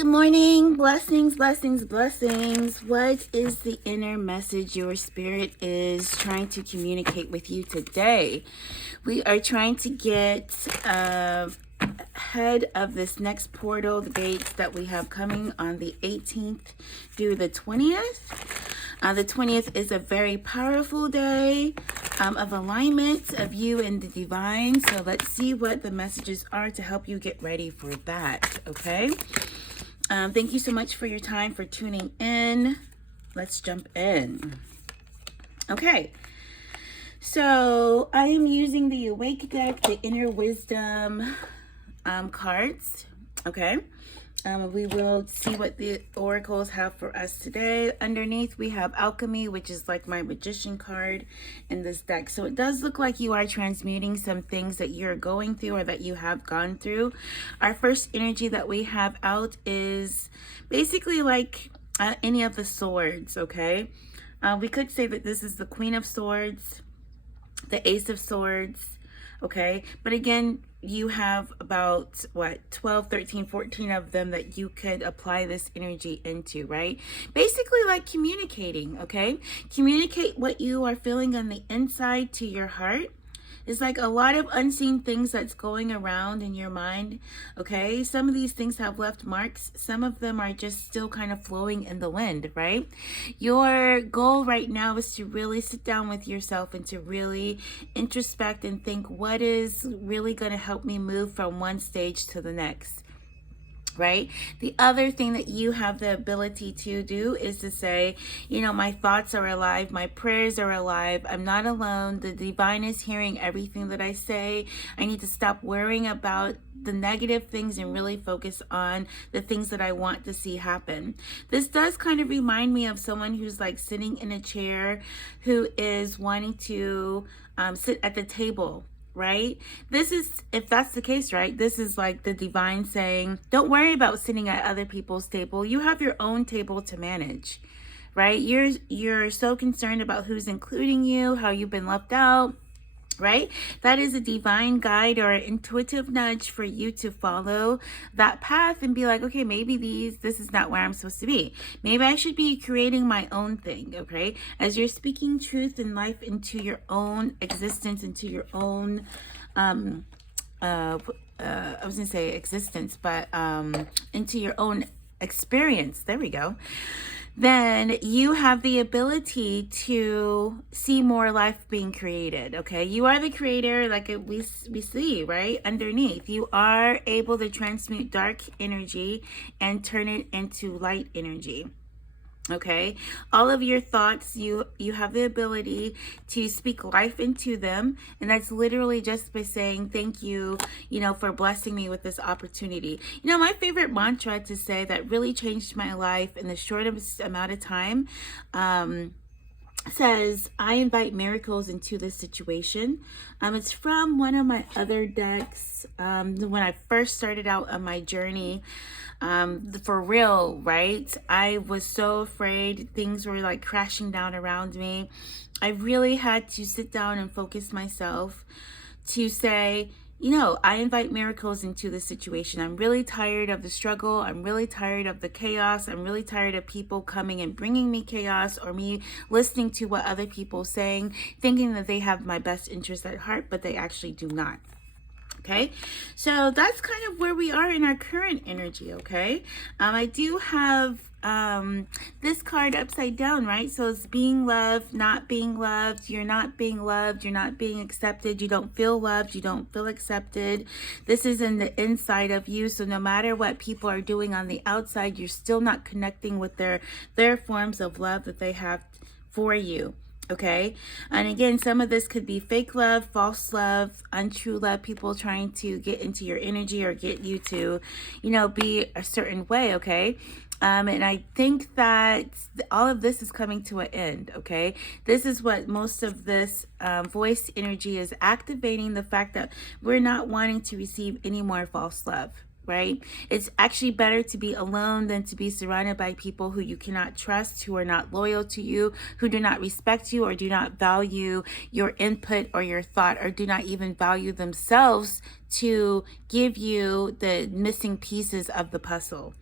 Good morning. Blessings, blessings, blessings. What is the inner message your spirit is trying to communicate with you today? We are trying to get ahead of this next portal, the dates that we have coming on the 18th through the 20th. The 20th is a very powerful day of alignment of you and the divine. So let's see what the messages are to help you get ready for that, okay? Thank you so much for your time, for tuning in. Let's jump in. Okay. So I am using the Awake deck, the Inner Wisdom cards. Okay. We will see what the oracles have for us today. Underneath, we have Alchemy, which is like my magician card in this deck. So it does look like you are transmuting some things that you're going through or that you have gone through. Our first energy that we have out is basically like any of the swords, okay? We could say that this is the Queen of Swords, the Ace of Swords, okay? But again, you have about 12, 13, 14 of them that you could apply this energy into, right? Basically like communicating, okay? Communicate what you are feeling on the inside to your heart. It's like a lot of unseen things that's going around in your mind, okay? Some of these things have left marks. Some of them are just still kind of flowing in the wind, right? Your goal right now is to really sit down with yourself and to really introspect and think, what is really going to help me move from one stage to the next? Right? The other thing that you have the ability to do is to say, you know, my thoughts are alive, my prayers are alive, I'm not alone, the divine is hearing everything that I say. I need to stop worrying about the negative things and really focus on the things that I want to see happen. This does kind of remind me of someone who's like sitting in a chair who is wanting to sit at the table, right? This is, if that's the case, right? This is like the divine saying, don't worry about sitting at other people's table. You have your own table to manage, right? You're so concerned about who's including you, how you've been left out, right? That is a divine guide or an intuitive nudge for you to follow that path and be like, okay, maybe this is not where I'm supposed to be. Maybe I should be creating my own thing, okay? As you're speaking truth and life into your own existence, into your own, I was gonna say existence, but into your own experience. There we go. Then you have the ability to see more life being created, okay? You are the creator, like we see, right? Underneath, you are able to transmute dark energy and turn it into light energy. Okay, all of your thoughts, you have the ability to speak life into them, and that's literally just by saying thank you, you know, for blessing me with this opportunity. You know, my favorite mantra to say that really changed my life in the shortest amount of time says, I invite miracles into this situation. It's from one of my other decks when I first started out on my journey. For real, right? I was so afraid. Things were like crashing down around me. I really had to sit down and focus myself to say, you know, I invite miracles into the situation. I'm really tired of the struggle. I'm really tired of the chaos. I'm really tired of people coming and bringing me chaos or me listening to what other people are saying, thinking that they have my best interest at heart, but they actually do not. Okay, so that's kind of where we are in our current energy, okay? I do have this card upside down, right? So it's being loved, not being loved. You're not being loved. You're not being accepted. You don't feel loved. You don't feel accepted. This is in the inside of you. So no matter what people are doing on the outside, you're still not connecting with their forms of love that they have for you. Okay, and again, some of this could be fake love, false love, untrue love, people trying to get into your energy or get you to, you know, be a certain way, okay? And I think that all of this is coming to an end, okay? This is what most of this voice energy is activating, the fact that we're not wanting to receive any more false love. Right? It's actually better to be alone than to be surrounded by people who you cannot trust, who are not loyal to you, who do not respect you or do not value your input or your thought, or do not even value themselves to give you the missing pieces of the puzzle.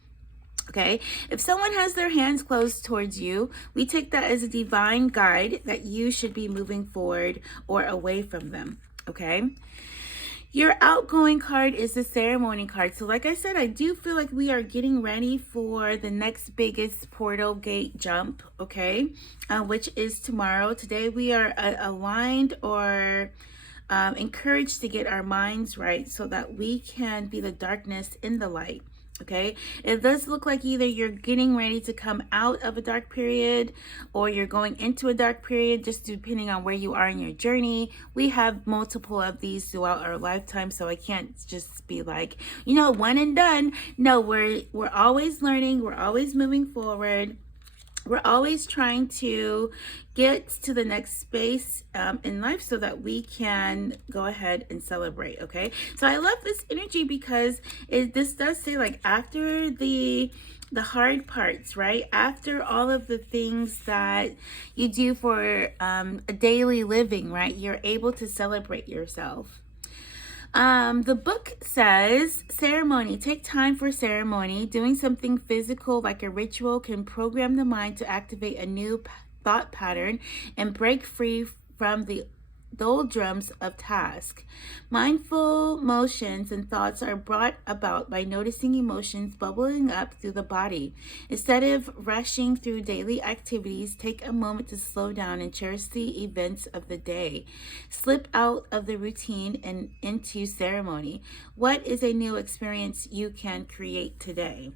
Okay, if someone has their hands closed towards you, we take that as a divine guide that you should be moving forward or away from them. Okay, your outgoing card is the ceremony card. So like I said, I do feel like we are getting ready for the next biggest portal gate jump, okay, which is tomorrow. Today we are aligned or encouraged to get our minds right so that we can be the darkness in the light. Okay, it does look like either you're getting ready to come out of a dark period or you're going into a dark period, just depending on where you are in your journey. We have multiple of these throughout our lifetime, so I can't just be like, you know, one and done. No, we're always learning, we're always moving forward. We're always trying to get to the next space in life so that we can go ahead and celebrate. Okay, so I love this energy because this does say, like, after the hard parts, right, after all of the things that you do for a daily living, right, you're able to celebrate yourself. The book says ceremony. Take time for ceremony. Doing something physical like a ritual can program the mind to activate a new thought pattern and break free from the doldrums of task. Mindful motions and thoughts are brought about by noticing emotions bubbling up through the body. Instead of rushing through daily activities, take a moment to slow down and cherish the events of the day. Slip out of the routine and into ceremony. What is a new experience you can create today?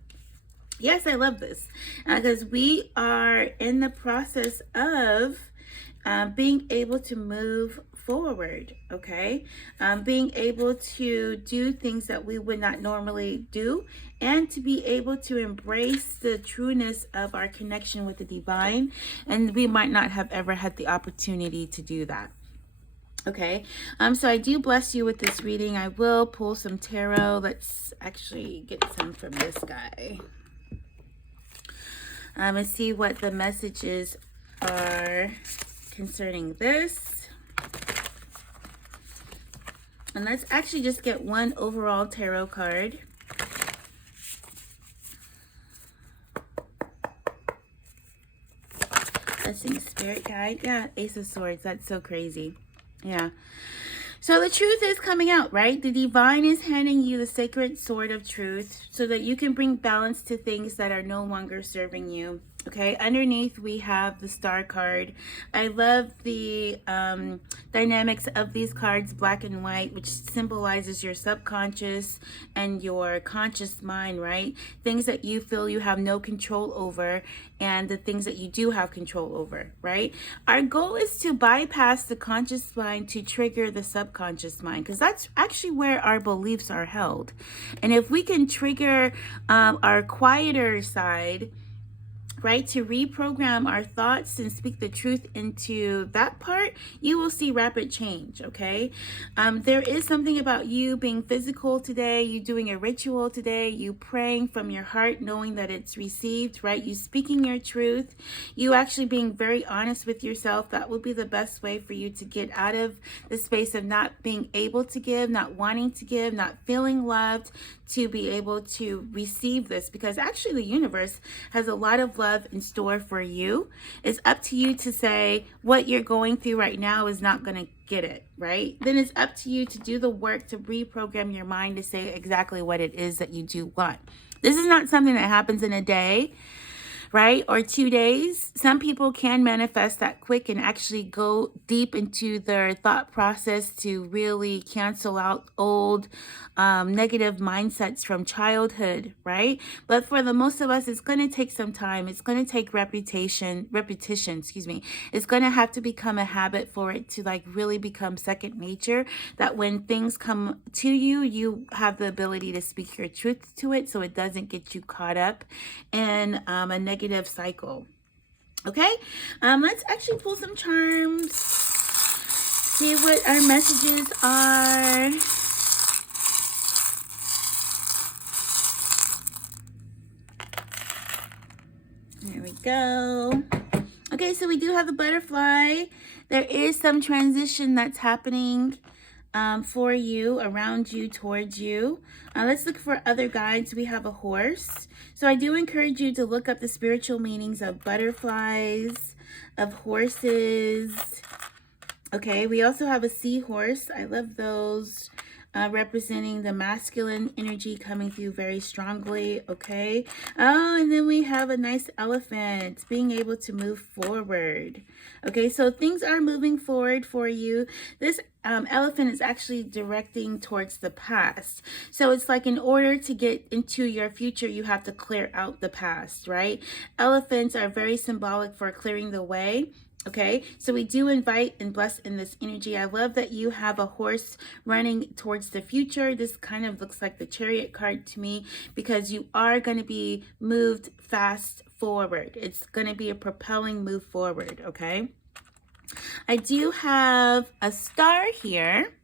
Yes, I love this because we are in the process of being able to move forward, okay? Being able to do things that we would not normally do, and to be able to embrace the trueness of our connection with the divine. And we might not have ever had the opportunity to do that. Okay, so I do bless you with this reading. I will pull some tarot. Let's actually get some from this guy. And see what the messages are concerning this. And let's actually just get one overall tarot card. Blessing, spirit guide. Yeah, Ace of Swords. That's so crazy. Yeah. So the truth is coming out, right? The divine is handing you the sacred sword of truth so that you can bring balance to things that are no longer serving you. Okay, underneath we have the star card. I love the dynamics of these cards, black and white, which symbolizes your subconscious and your conscious mind, right? Things that you feel you have no control over and the things that you do have control over, right? Our goal is to bypass the conscious mind to trigger the subconscious mind, because that's actually where our beliefs are held. And if we can trigger our quieter side, right, to reprogram our thoughts and speak the truth into that part, you will see rapid change. Okay, there is something about you being physical today, you doing a ritual today, you praying from your heart knowing that it's received, right? You speaking your truth, you actually being very honest with yourself. That would be the best way for you to get out of the space of not being able to give, not wanting to give, not feeling loved, to be able to receive this, because actually the universe has a lot of love in store for you. It's up to you to say what you're going through right now is not going to get it, right? Then it's up to you to do the work to reprogram your mind to say exactly what it is that you do want. This is not something that happens in a day, right? Or 2 days. Some people can manifest that quick and actually go deep into their thought process to really cancel out old negative mindsets from childhood, right? But for the most of us, it's going to take some time. It's going to take repetition, excuse me. It's going to have to become a habit for it to like really become second nature, that when things come to you, you have the ability to speak your truth to it so it doesn't get you caught up in a negative cycle. Okay, let's actually pull some charms, see what our messages are. There we go. Okay, so we do have the butterfly. There is some transition that's happening for you, around you, towards you. Let's look for other guides. We have a horse. So I do encourage you to look up the spiritual meanings of butterflies, of horses. Okay, we also have a seahorse. I love those. Representing the masculine energy coming through very strongly. Okay. Oh, and then we have a nice elephant being able to move forward. Okay, so things are moving forward for you. This elephant is actually directing towards the past. So it's like in order to get into your future, you have to clear out the past, right? Elephants are very symbolic for clearing the way. Okay, so we do invite and bless in this energy. I love that you have a horse running towards the future. This kind of looks like the Chariot card to me because you are going to be moved fast forward. It's going to be a propelling move forward, okay? I do have a star here.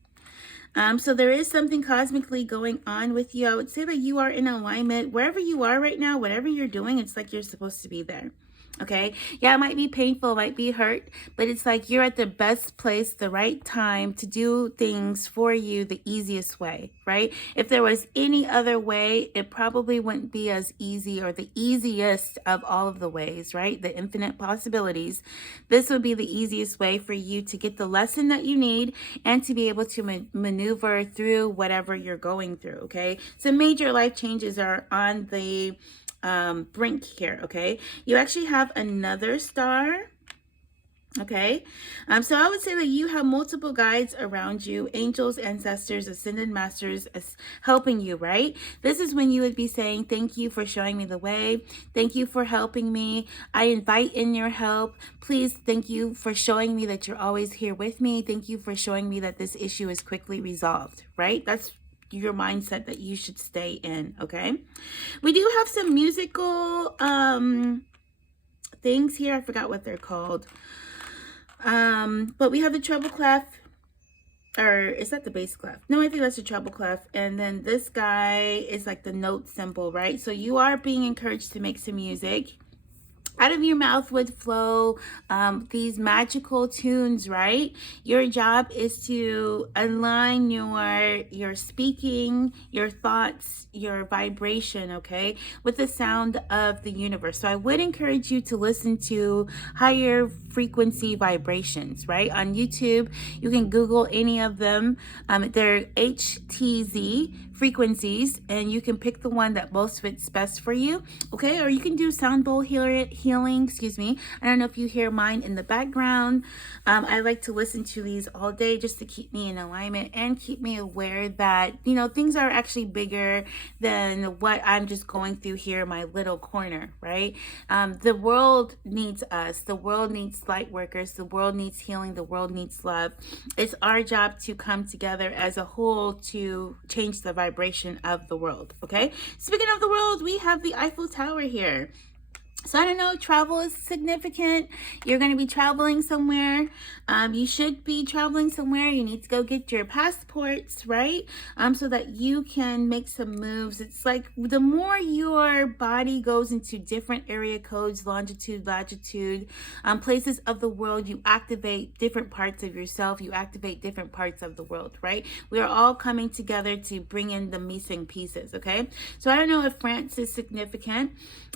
So there is something cosmically going on with you. I would say that you are in alignment. Wherever you are right now, whatever you're doing, it's like you're supposed to be there. Okay, yeah, it might be painful, might be hurt, but it's like you're at the best place, the right time to do things for you the easiest way, right? If there was any other way, it probably wouldn't be as easy or the easiest of all of the ways, right? The infinite possibilities. This would be the easiest way for you to get the lesson that you need and to be able to maneuver through whatever you're going through, okay? So major life changes are on the brink here. Okay, you actually have another star. Okay, so I would say that you have multiple guides around you, angels, ancestors, ascended masters helping you, right? This is when you would be saying, thank you for showing me the way. Thank you for helping me. I invite in your help. Please, thank you for showing me that you're always here with me. Thank you for showing me that this issue is quickly resolved, right? That's your mindset that you should stay in. Okay, we do have some musical things here. I forgot what they're called, but we have the treble clef, or is that the bass clef? No, I think that's the treble clef. And then this guy is like the note symbol, right? So you are being encouraged to make some music. Out of your mouth would flow these magical tunes, right? Your job is to align your speaking, your thoughts, your vibration, okay, with the sound of the universe. So I would encourage you to listen to higher frequency vibrations, right? On YouTube, you can Google any of them. They're HTZ frequencies, and you can pick the one that most fits best for you, okay? Or you can do sound bowl healing, excuse me. I don't know if you hear mine in the background. I like to listen to these all day just to keep me in alignment and keep me aware that, you know, things are actually bigger than what I'm just going through here in my little corner, right? The world needs us. The world needs light workers. The world needs healing. The world needs love. It's our job to come together as a whole to change the vibration of the world, okay? Speaking of the world, we have the Eiffel Tower here. So I don't know, travel is significant. You're going to be traveling somewhere. You should be traveling somewhere. You need to go get your passports, right? So that you can make some moves. It's like the more your body goes into different area codes, longitude, latitude, places of the world, you activate different parts of yourself. You activate different parts of the world, right? We are all coming together to bring in the missing pieces, okay? So I don't know if France is significant.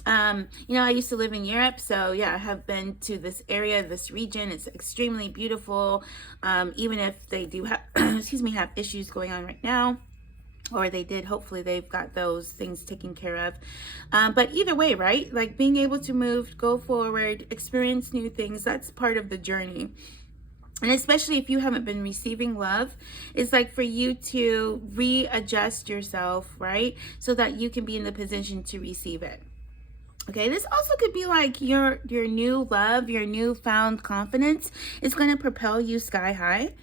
You know, I used to live in Europe, so yeah, I have been to this area, this region. It's extremely beautiful, even if they do have, excuse me, have issues going on right now, or they did. Hopefully they've got those things taken care of. But either way, right? Like being able to move, go forward, experience new things, that's part of the journey. And especially if you haven't been receiving love, it's like for you to readjust yourself, right? So that you can be in the position to receive it. Okay, this also could be like your new love, your newfound confidence is going to propel you sky high,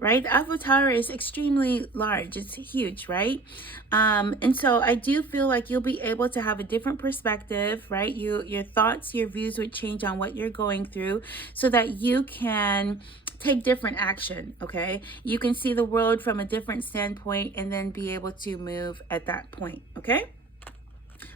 right? The Eiffel Tower is extremely large. It's huge, right? And so I do feel like you'll be able to have a different perspective, right? Your thoughts, your views would change on what you're going through so that you can take different action, okay? You can see the world from a different standpoint and then be able to move at that point, okay?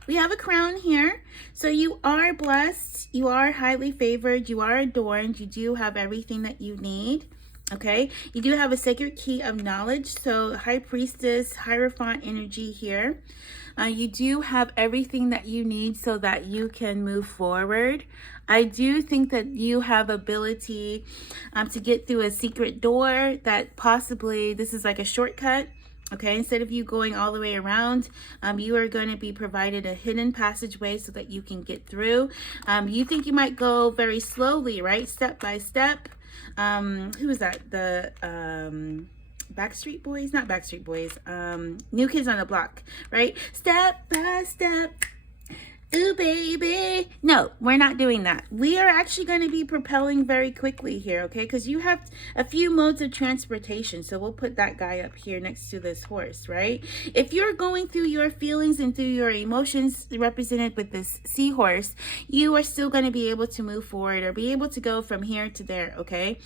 We have a crown here. So you are blessed. You are highly favored. You are adorned. You do have everything that you need. Okay, you do have a sacred key of knowledge, so High Priestess, Hierophant energy here. You do have everything that you need so that you can move forward. I do think that you have ability to get through a secret door that possibly this is like a shortcut. Okay, instead of you going all the way around, you are going to be provided a hidden passageway so that you can get through. You think you might go very slowly, right? Step by step. Who was that? The Backstreet Boys? Not Backstreet Boys. New Kids on the Block, right? Step by step. Ooh, baby. No, we're not doing that. We are actually going to be propelling very quickly here, okay? Because you have a few modes of transportation. So we'll put that guy up here next to this horse, right? If you're going through your feelings and through your emotions represented with this seahorse, you are still going to be able to move forward or be able to go from here to there, okay?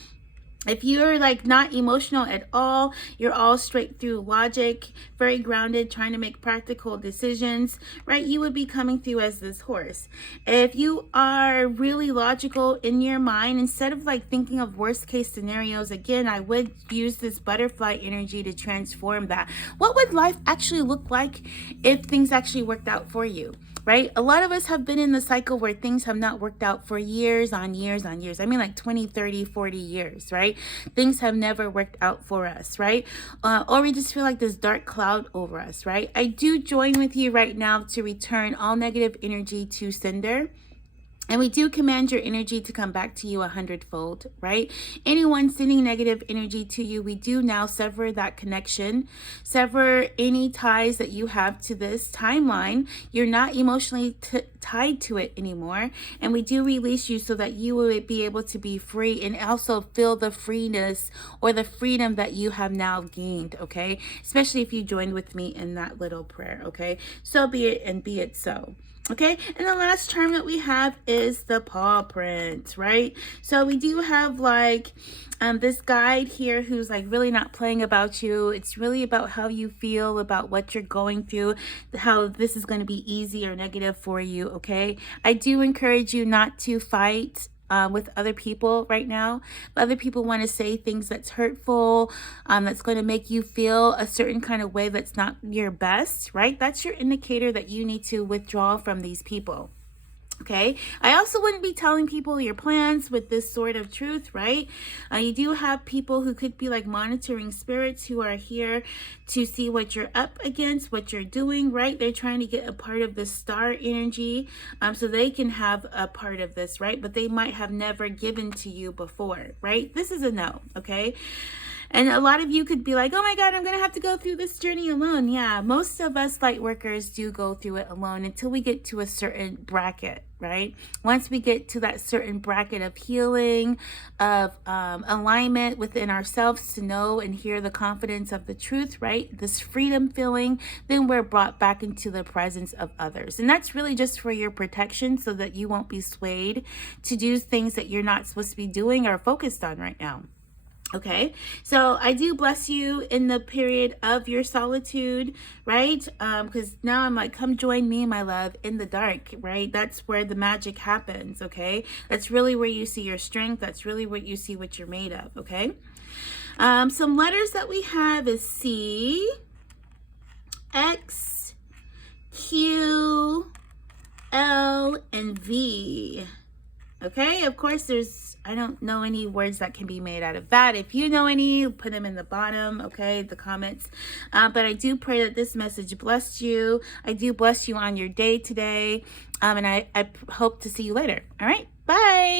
If you're like not emotional at all, you're all straight through logic, very grounded, trying to make practical decisions, right? You would be coming through as this horse. If you are really logical in your mind, instead of like thinking of worst case scenarios, again, I would use this butterfly energy to transform that. What would life actually look like if things actually worked out for you? Right? A lot of us have been in the cycle where things have not worked out for years on years on years. I mean like 20, 30, 40 years, right? Things have never worked out for us, right? Or we just feel like this dark cloud over us, right? I do join with you right now to return all negative energy to sender. And we do command your energy to come back to you 100-fold, right? Anyone sending negative energy to you, we do now sever that connection, sever any ties that you have to this timeline. You're not emotionally tied to it anymore. And we do release you so that you will be able to be free and also feel the freeness or the freedom that you have now gained, okay? Especially if you joined with me in that little prayer, okay? So be it and be it so. Okay, and the last charm that we have is the paw print, right? So we do have like this guide here who's like really not playing about you. It's really about how you feel about what you're going through, how this is going to be easy or negative for you, okay? I do encourage you not to fight with other people right now. If other people want to say things that's hurtful, that's going to make you feel a certain kind of way that's not your best, right? That's your indicator that you need to withdraw from these people. Okay, I also wouldn't be telling people your plans with this sort of truth, right? You do have people who could be like monitoring spirits who are here to see what you're up against, what you're doing, right? They're trying to get a part of the star energy so they can have a part of this, right? But they might have never given to you before, right? This is a no, okay? And a lot of you could be like, oh my God, I'm going to have to go through this journey alone. Yeah, most of us light workers do go through it alone until we get to a certain bracket, right? Once we get to that certain bracket of healing, of alignment within ourselves to know and hear the confidence of the truth, right? This freedom feeling, then we're brought back into the presence of others. And that's really just for your protection so that you won't be swayed to do things that you're not supposed to be doing or focused on right now. Okay, so I do bless you in the period of your solitude, right? Because now I'm like, come join me, my love, in the dark, right? That's where the magic happens, okay? That's really where you see your strength. That's really what you see what you're made of, okay? Some letters that we have is C, X, Q, L, and V. Okay, of course, I don't know any words that can be made out of that. If you know any, put them in the bottom, okay, the comments. But I do pray that this message blessed you. I do bless you on your day today. And I hope to see you later. All right, bye.